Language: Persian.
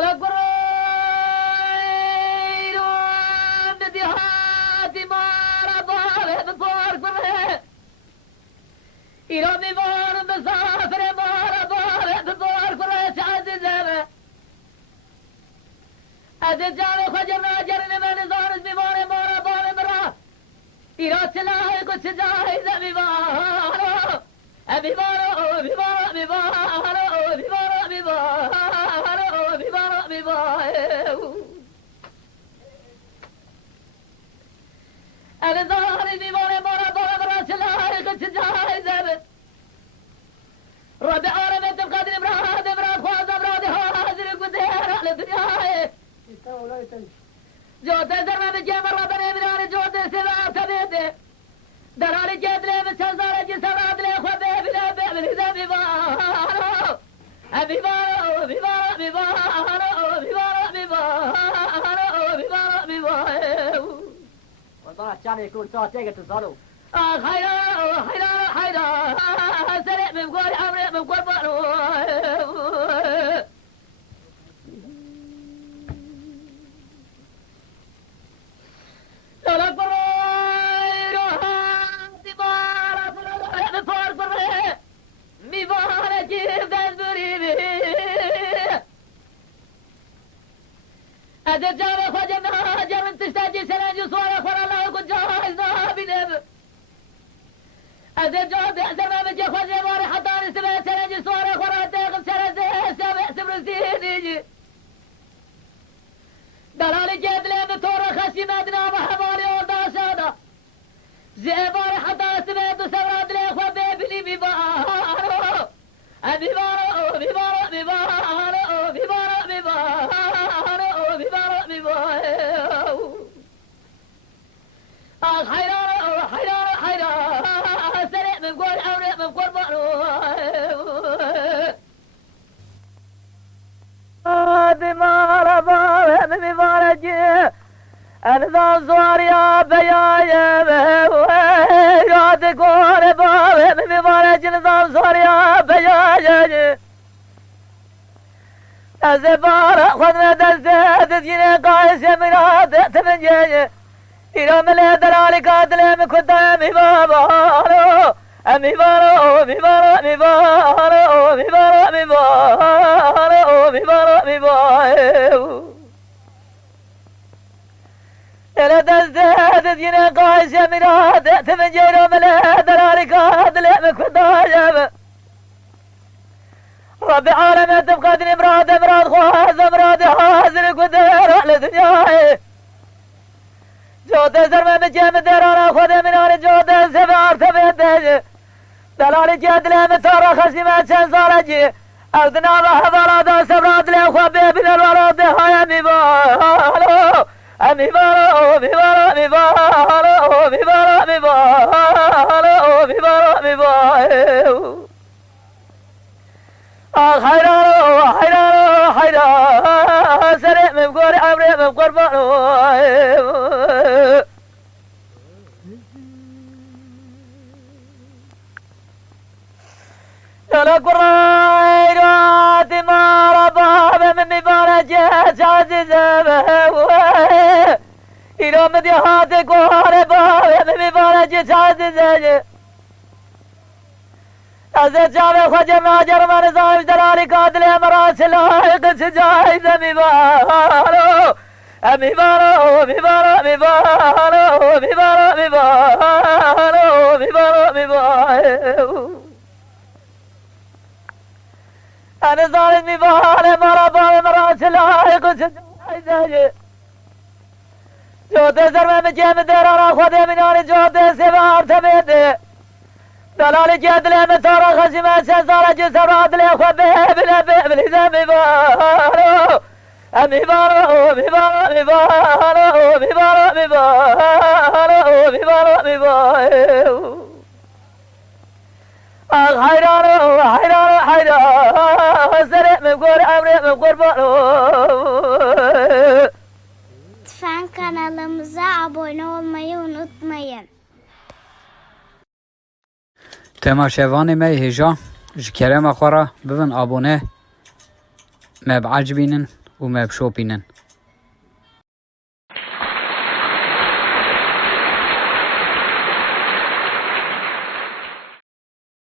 لا قرير بدي هاتي مارا ضارب فور قرير إيراني مار مسافر مارا ضارب فور قرير عزيزة أزجار خجرنا جرن من زارز بمار مارا ضارب را إيران سلاحي كل سجاهي زمي مارا أبي مارا أبي مارا أبي مارا أبي مارا أبي مارا أنا ظهري بمارا مارا ضارب را سلاحي كل سجاهي زمي ربي عالمي تبقى براد براد خواز براد حاضر قدير على الدنيا جوته زرما بجمع ربنا من جوته سبع تبيته دراري جد لي مسزار جسرات لي خبي بلا بلا ذنبي بارو ابي بارو ابي بارو ابي بارو ابي بارو ابي بارو ابي بارو ابي بارو وطلع شاني يكون صوت تيجي تصلوا خيرا خيرا خيرا سريع من قول عمري من قول بارو لا قرير هاتي مارا فور قرير مي بارا جيب دزبري بي أزجار خجنا جرن تشتاجي سلاجي صورة خورا الله قد جاهزنا بنب أزجار بأسر ما بجي خجي ماري حطاني سبع سلاجي صورة خورا تيغم سلازي سبع سبرسيني دلالي جيد لي بطورة خشي مدنا محمالي وردا شادا زيباري حتى سبيت وسوراد لي اخوة بيبلي ببارو ببارو ببارو ببارو ببارو ببارو ببارو ببارو حيران حيران حيران سريع من قول عمري من قول بارو بمارا بارا بمارا جي أنا زواريا بيايا يا تقول بارا بمارا جي نظام زواريا بيايا أزبارا خذنا دزت جينا قايس يمنا تمن جي إلى ملا دلالي قاتل من كدامي بابا أمي بارو أمي بارو أمي بارو أمي بارو أمي بارو أمي بارو أمي بارو إلى دزداد جينا قايس يمينات تمن جيرو ملا دلالي قاتل من كدامي ربي عالم تبقى مراد مراد خواز مراد حاضر قدر على دنياي جوده زرمه بجم درانا خود منان جوده سبار تبدج دلال جد لم ترى خصيمه سنزارجي اردنا بحضرات سبرات له خبي بن الورد هاي ميبالو اميبالو ميبالو ميبالو ميبالو ميبالو ميبالو ميبالو حيران حيران حيران سريع من قول عمري من قربانو لا قريرات ما رباب من مبارجة عزيزة إلى مديحات قرباب من مبارجة عزيزة أزد جامع خجرنا جرمان زايف دلالي قادل مراس لايق سجاي مبارو مبارو مبارو مبارو مبارو مبارو مبارو مبارو أنا زايف مبارو مرابا مراس لايق سجاي جوته زرمان مجيم درانا خده مناني جوته سبار تبيده دلال جد لي مسار خصيمة سزارة جسرات لي خبي بلا بلا ذنبي بارو أمي بارو أمي بارو أمي بارو أمي بارو أمي بارو أمي بارو أمي بارو حيران حيران حيران سريع من قول عمري من قول بارو Lütfen kanalımıza abone olmayı unutmayın. تماشاواني مي هجا جكرم أخورا بفن أبونه ما بعجبينن و me bişopînin.